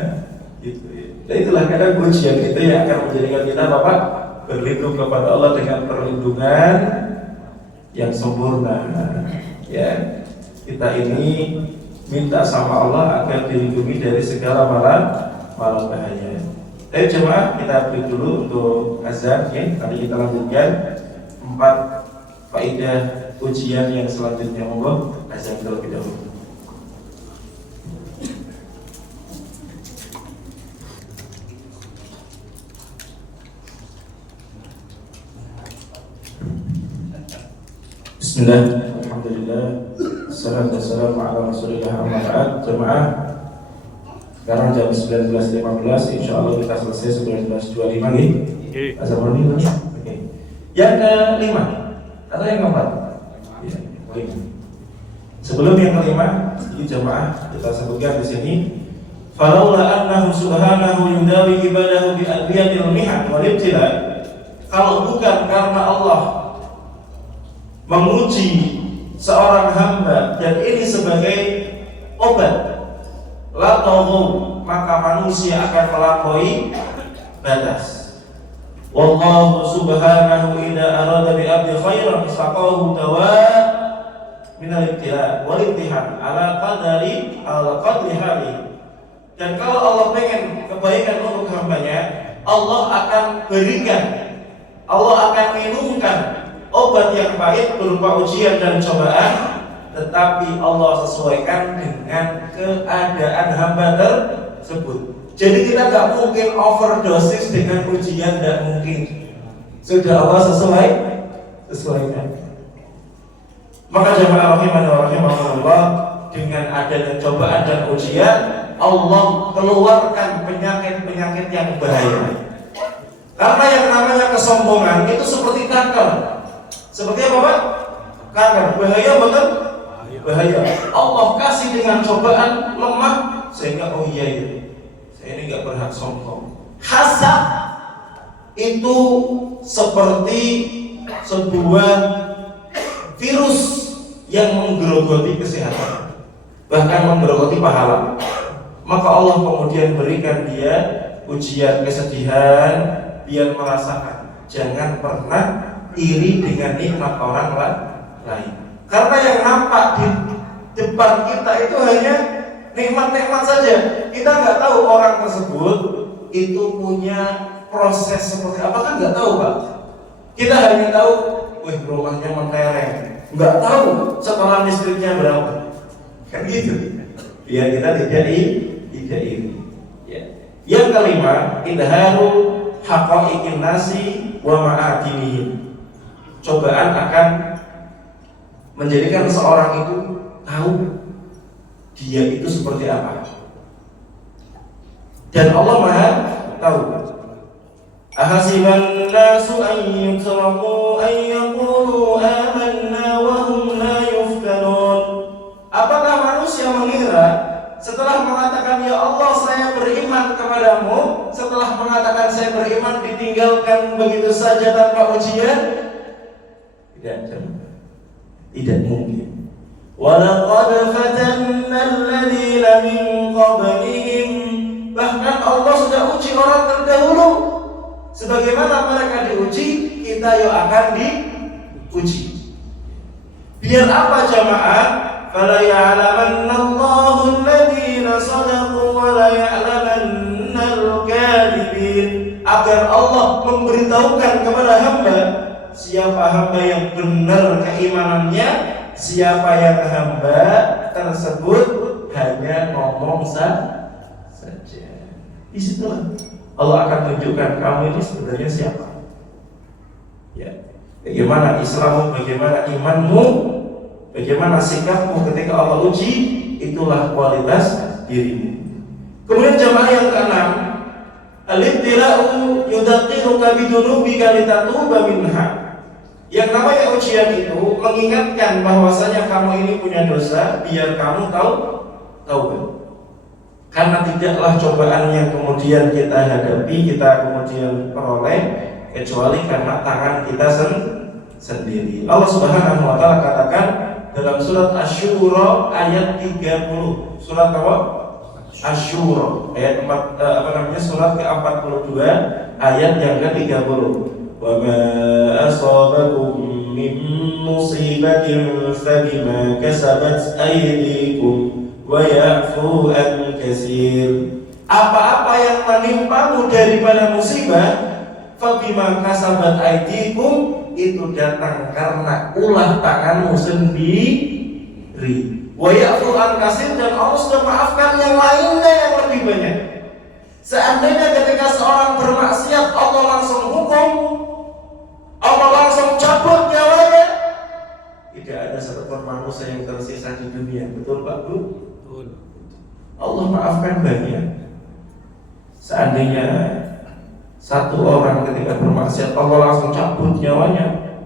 gitu ya. Dan itulah kadang ujian kita yang akan menjadikan kita Bapak berlindung kepada Allah dengan perlindungan yang sempurna. Ya, kita ini minta sama Allah agar dilindungi dari segala malam bahaya. Ayo jemaah, kita break dulu untuk azan ya. Tadi kita lanjutkan 4 faedah ujian yang selanjutnya. Monggo azan terlebih dahulu. Bismillah, alhamdulillah, salatu wassalamu ala rasulillah, amma ba'd. Jemaah, sekarang jam 19.15, insya Allah kita selesai 19.25 nih. Assalamualaikum. Oke. Yang kelima atau yang keempat? Ya, kelima. Sebelum yang kelima, ini jemaah kita sebutkan di sini. Falaula annahu subhanahu yudawi ibadahu bi adwiyatil mihan wal ibtila. Kalau bukan karena Allah menguji seorang hamba dan ini sebagai obat, la taghaw, maka manusia akan melampaui batas. Wallahu subhanahu idza arada bi abdi khairan istaqahu dawa min al-ibtila wal imtihan ala qadri hali. Dan kalau Allah pengen kebaikan untuk hambanya, Allah akan berikan, Allah akan minumkan obat yang pahit berupa ujian dan cobaan, tetapi Allah sesuaikan dengan keadaan hamba tersebut. Jadi kita nggak mungkin overdosis dengan ujian, tidak mungkin. Sudah Allah sesuaikan. Maka jamaah rahimani wa rahimakumullah, dengan adanya cobaan dan ujian, Allah keluarkan penyakit-penyakit yang bahaya. Karena yang namanya kesombongan itu seperti kanker. Seperti apa Pak? Kanker, bahaya betul? Bahaya. Allah kasih dengan cobaan lemah sehingga oh iya, saya ini nggak berhak sombong. Hasad itu seperti sebuah virus yang menggerogoti kesehatan, bahkan menggerogoti pahala. Maka Allah kemudian berikan dia ujian kesedihan, biar merasakan. Jangan pernah iri dengan nikmat orang lain. Karena yang nampak di depan kita itu hanya nikmat-nikmat saja. Kita nggak tahu orang tersebut itu punya proses seperti apa, kan nggak tahu Pak. Kita hanya tahu, wih rumahnya mentereng. Nggak tahu setelah listriknya berapa. Kan gitu. Biar kita tidak iri. Ya. Yang kelima, idharu haqa'iqin nasi wa ma'adinihim. Cobaan akan menjadikan seorang itu tahu dia itu seperti apa. Dan Allah Maha tahu. Ahasiban nasu an yutraku an yaqulu amanna wa hum la yuftanun. Apakah manusia mengira setelah mengatakan ya Allah saya beriman kepadamu, setelah mengatakan saya beriman ditinggalkan begitu saja tanpa ujian? Tidak mungkin. Walaqad fatanna alladziina min qablihim. Bahkan Allah sudah uji orang terdahulu. Sebagaimana mereka diuji, kita yuk akan diuji. Biar apa jamaah? Fala ya'lamanna Allahu alladziina shadaqu wa la ya'lamanna al-kadhibin. Agar Allah memberitahukan kepada hamba siapa hamba yang benar keimanannya, siapa yang hamba tersebut hanya ngomong saja. Disitulah Allah akan tunjukkan kamu ini sebenarnya siapa. Ya. Bagaimana Islammu, bagaimana imanmu, bagaimana sikapmu ketika Allah uji, itulah kualitas dirimu. Kemudian jamaah yang keenam, al-ibtila'u yudaqiruka bidunubika litatuba minha. Yang namanya ujian itu mengingatkan bahwasanya kamu ini punya dosa, biar kamu tahu taubat. Karena tidaklah cobaan yang kemudian kita hadapi, kita kemudian peroleh kecuali karena tangan kita sendiri. Allah Subhanahu wa taala katakan dalam surat Asy-Syura ayat 30. Surat apa? Asy-Syura ayat 4 surat ke-42 ayat yang ke-30. Wa ma asabakum min musibatin fabima kasabat aydikum wa ya'fu an katsir. Apa-apa yang menimpamu daripada musibah, fabima kasabat aydikum, itu datang karena ulah tanganmu sendiri. Wa ya'fu an katsir, dan Allah sudah maafkan yang lainnya yang lebih banyak. Seandainya ketika seorang bermaksiat Allah langsung hukum, Allah langsung cabut nyawanya, tidak ada satupun manusia yang tersisa di dunia. Betul Pak Bu? Betul. Allah maafkan banyak. Seandainya satu orang ketika bermaksiat Allah langsung cabut nyawanya,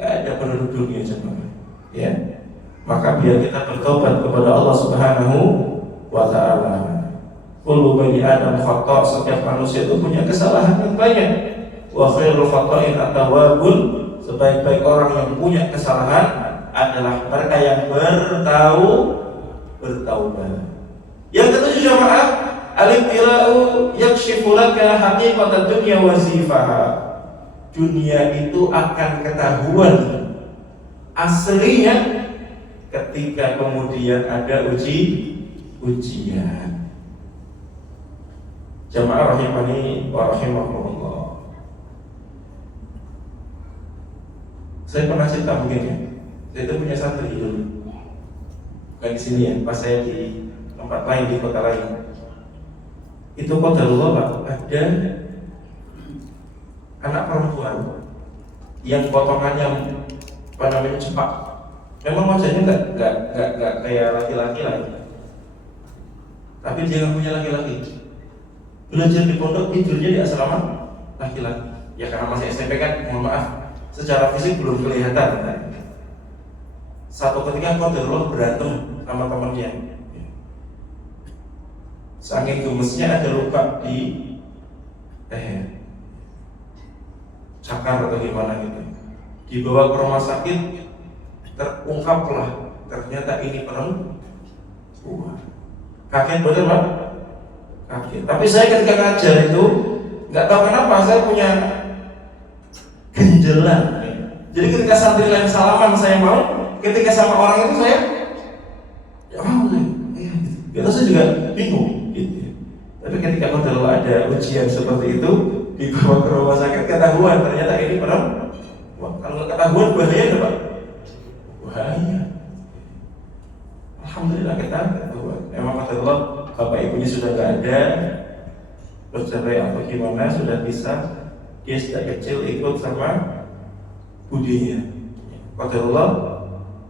nggak ada penduduk dunia jemaah. Ya, maka biar kita bertobat kepada Allah Subhanahu wa taala. Kullu bani Adam khata', setiap manusia itu punya kesalahan yang banyak. Wa khairul khata'in at-tawwabun, sebaik-baik orang yang punya kesalahan adalah mereka yang bertaubat. Yang ketujuh jemaah, al-ibtila'u yakshifu laka haqiqatad dunya wa zifaha. Dunia itu akan ketahuan aslinya ketika kemudian ada ujian. Jamaah rahimani wa rahimakumullah. Saya pernah cerita mungkin ya. Saya itu punya santri dulu. Bukan di sini ya, pas saya di tempat lain, di kota lain. Itu qadarullah Pak, ada anak perempuan yang potongannya cepak. Memang wajahnya nggak kayak laki-laki lah, tapi dia nggak punya laki-laki. Belajar di pondok, tidurnya di asrama laki-laki. Ya karena masih SMP kan, mohon maaf, secara fisik belum kelihatan. Satu ketika qadarullah berantem sama temannya. Saking gemesnya ada luka di leher, cakar atau gimana gitu. Dibawa ke rumah sakit, terungkaplah ternyata ini perempuan. Kaget betul Pak? Kaget. Tapi saya ketika ngajar itu nggak tahu kenapa saya punya genjelan. Jadi ketika santri lain salaman saya mau, ketika sama orang itu saya ya mau saya. Iya gitu. Itu saya juga bingung. Gitu. Tapi ketika kalau ada ujian seperti itu, dibawa ke rumah sakit ketahuan ternyata ini perempuan. Kalau nggak ketahuan bahaya nggak Pak? Bahaya. Alhamdulillah kita ketahuan. Emang kata Allah, bapak ibunya sudah nggak ada, bercerai atau gimana, sudah bisa. Dia sejak kecil ikut sama budinya. Kata Allah,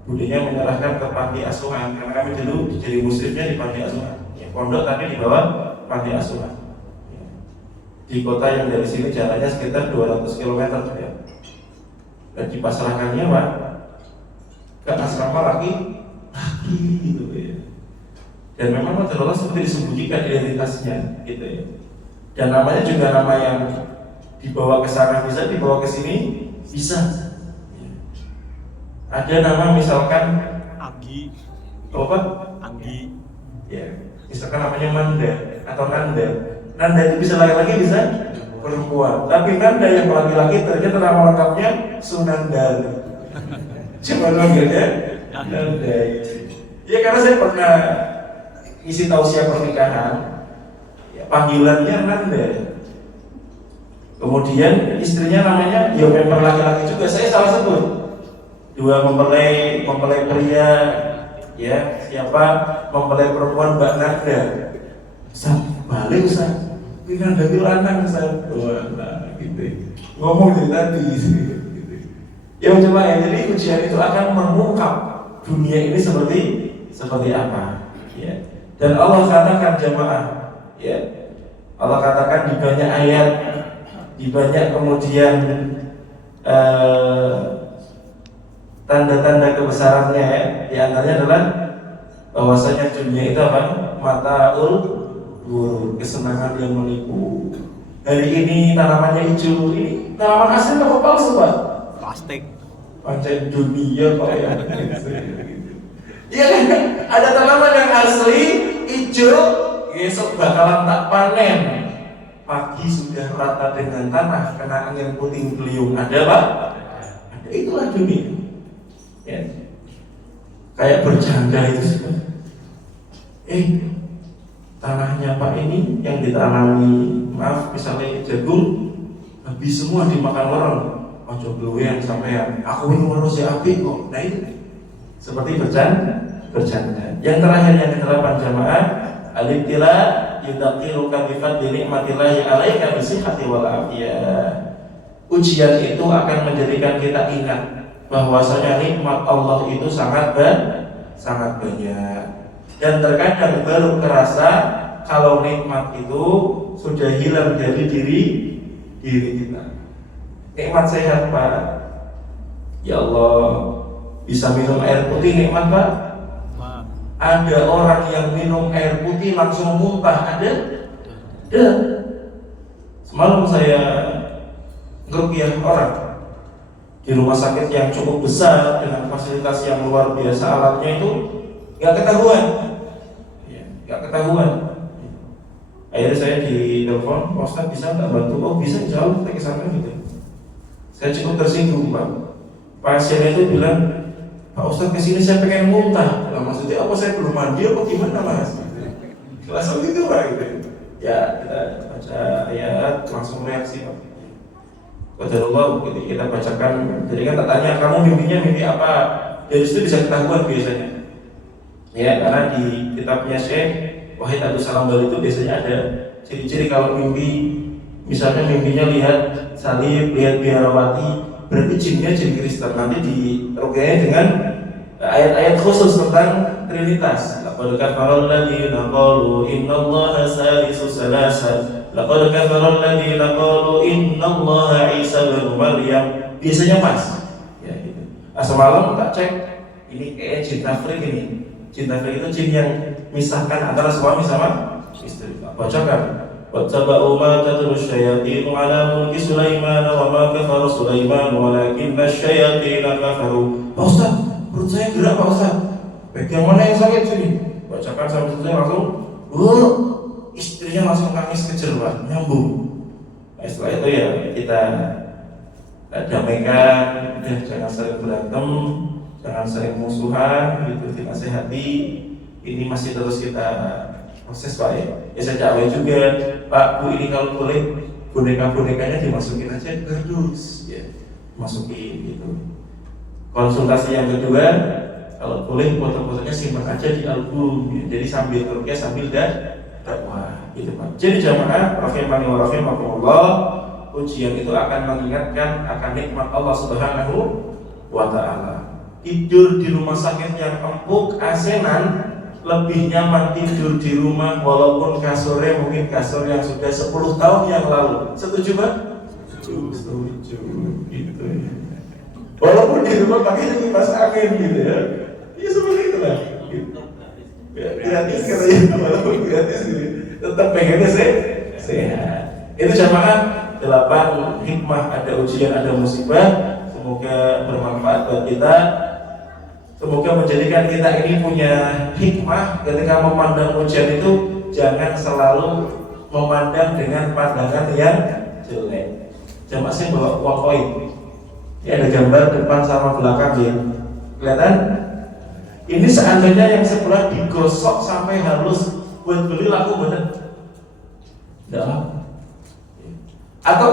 budinya menyerahkan ke panti asuhan karena kami dulu jadi muslimnya di panti asuhan. Pondok tapi di bawah panti asuhan. Di kota yang dari sini jalannya sekitar 200 km ya. Dan dipasrahkannya Pak ke asrama laki gitu ya. Dan memang Allah seperti disembunyikan identitasnya gitu ya. Dan namanya juga nama yang dibawa ke sana bisa, dibawa ke sini bisa. Ada nama misalkan Anggi. Apa? Anggi. Ya. Misalkan namanya Manda atau Nanda. Nanda itu bisa laki-laki, bisa perempuan. Tapi Nanda yang laki-laki ternyata nama lengkapnya Sunandar. Cuma manggilnya Nanda. Ya karena saya pernah isi tausiah pernikahan, ya, panggilannya Nanda. Kemudian istrinya namanya ya memang laki-laki juga. Saya salah sebut. Dua mempelai pria. Ya, siapa mempelai perempuan Mbak Nanda? Ustaz, balik Ustaz. Ini Nanda itu lanang Ustaz. Wah, gitu. Ngomong dari tadi gitu. Ya coba ya, jadi ujian itu akan mengungkap dunia ini seperti apa, ya. Dan Allah katakan jamaah, ya, Allah katakan di banyak ayat, di banyak kemudian tanda-tanda kebesarannya, ya. Di antaranya adalah bahwasanya dunia itu apa? Mataul ghurur, kesenangan yang menipu. Hari ini tanamannya hijau, ini tanaman asli apa palsu, Pak? Plastik. Pancen dunia Pak ya. Iya kan? Ada tanaman yang asli hijau, besok bakalan tak panen. Pagi sudah rata dengan tanah, kena angin puting beliung. Ada Pak? Ada, itulah dunia. Ya. Kayak bercanda itu sih. Tanahnya Pak ini yang ditanami, maaf misalnya jagung, habis semua dimakan orang. Ojo yang sampean, aku ini manusia api kok. Nah itu seperti bercanda. Yang terakhir yang ke-8 jamaah, al-ibtila yudaqiruka bi fadli nikmatillahi 'alaika bi sihhati wal afiyah. Ujian itu akan menjadikan kita ingat bahwasanya nikmat Allah itu sangat banyak. Dan terkadang baru terasa kalau nikmat itu sudah hilang dari diri kita. Nikmat sehat Pak, ya Allah, bisa minum air putih nikmat Pak. Ada orang yang minum air putih langsung muntah, ada? Semalam saya ngeruqyah orang di rumah sakit yang cukup besar dengan fasilitas yang luar biasa, alatnya itu nggak ketahuan. Akhirnya saya ditelepon, Pak Ustadz bisa nggak bantu? Oh bisa, jauh kita ke sana gitu. Saya cukup tersinggung Pak. Pasien itu bilang, Pak Ustadz kesini saya pengen muntah. Nah, maksudnya apa? Saya belum mandi apa gimana Mas? Langsung gitu Pak gitu. Ya kita baca ayat langsung reaksi Pak. Qadarullah gitu kita bacakan. Jadi kan tak tanya kamu mimpinya mimpi apa? Dari situ bisa ketahuan biasanya. Ya karena di kitabnya Syekh Wahid Abdul Salam Bali itu biasanya ada ciri-ciri kalau mimpi. Misalnya mimpinya lihat salib, lihat biarawati, berarti jinnya jin Kristen. Nanti di ruqyahnya dengan ayat-ayat khusus tentang Trinitas. Laqad kafara alladziina qalu innallaha salisu salasa. Laqad kafara alladziina qalu innallaha Isa ibnu Maryam. Biasanya pas. Ya gitu. Semalam tak cek, ini kayaknya jin tafrik ini. Jin tafrik itu jin yang misahkan antara suami sama istri. Bacakan. وَاتَّبَعُوا مَا تَتْلُو الشَّيَاطِينُ عَلَى مُلْكِ سُلَيْمَانَ وَمَا كَفَرَ سُلَيْمَانُ وَلَكِنَّ الشَّيَاطِينَ كَفَرُوا. Pak Ustaz, perut saya gerak Pak Ustaz. Bagian mana yang sakit sini? Bacakan sampai selesai langsung, istrinya langsung nangis kejer Pak, nyambung. Nah, setelah itu ya kita damaikan, jangan sering berantem, jangan sering musuhan, gitu, dinasehati. Ini masih terus kita proses Pak ya. Saya dakwah juga, Pak Bu ini kalau boleh boneka-bonekanya dimasukin aja ke kardus, ya, masukin gitu. Konsultasi yang kedua, kalau boleh foto-fotonya simpan aja di album, ya. Jadi sambil ruqyah sambil dakwah, gitu Pak. Jadi jamaah rahimani wa rahimakumullah, ujian itu akan mengingatkan akan nikmat Allah Subhanahu wa Ta'ala. Tidur di rumah sakit yang empuk, AC-nan, lebih nyaman tidur di rumah walaupun kasurnya mungkin kasur yang sudah 10 tahun yang lalu. Setuju Pak? Setuju gitu ya. Walaupun di rumah pakai kipas angin gitu ya. Ya seperti itulah gitu. Ya, gratis katanya, walaupun gratis gitu. Tetap pengennya sehat. Itu jamaah 8 hikmah, ada ujian, ada musibah. Semoga bermanfaat buat kita. Semoga menjadikan kita ini punya hikmah ketika memandang ujian itu, jangan selalu memandang dengan pandangan yang jelek. Jamaah saya bawa uang koin. Ini ada gambar depan sama belakang ya. Kelihatan? Ini seandainya yang sebelah digosok sampai halus buat beli laku bener? Tidak laku. Atau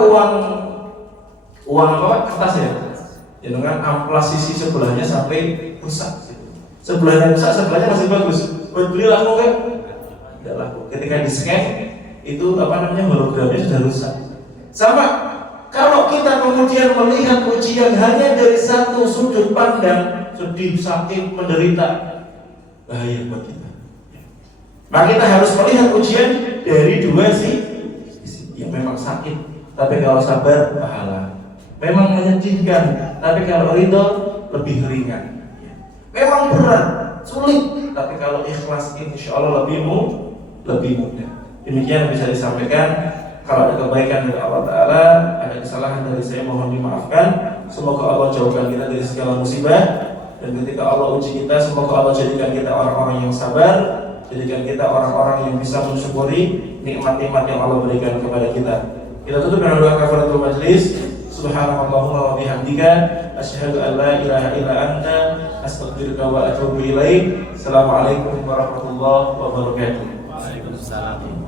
uang apa? Kertas ya? Dengan amplas sisi sebelahnya sampai rusak. Sebelahnya rusak, sebelahnya masih bagus. Buat beli laku kan? Tidak laku. Ketika di scan itu apa namanya hologramnya sudah rusak. Sama Kalau kita kemudian melihat ujian hanya dari satu sudut pandang, sedih, sakit, menderita, bahaya buat kita. Maka kita harus melihat ujian dari dua sisi. Ya memang sakit, tapi kalau sabar pahala. Memang menyedihkan, tapi kalau ridho lebih ringan. Memang berat, sulit, tapi kalau ikhlas insya Allah lebih mudah. Demikian yang bisa disampaikan. Kalau ada kebaikan dari Allah Ta'ala, ada kesalahan dari saya, mohon dimaafkan. Semoga Allah jauhkan kita dari segala musibah. Dan ketika Allah uji kita, semoga Allah jadikan kita orang-orang yang sabar, jadikan kita orang-orang yang bisa mensyukuri nikmat-nikmat yang Allah berikan kepada kita. Kita tutup dengan doa kafaratul majlis. Subhanallahumma wa bihamdika, asyhadu an la ilaha illa anta, astaghfiruka wa atubu ilaik. Assalamualaikum warahmatullahi wabarakatuh. Waalaikumsalam.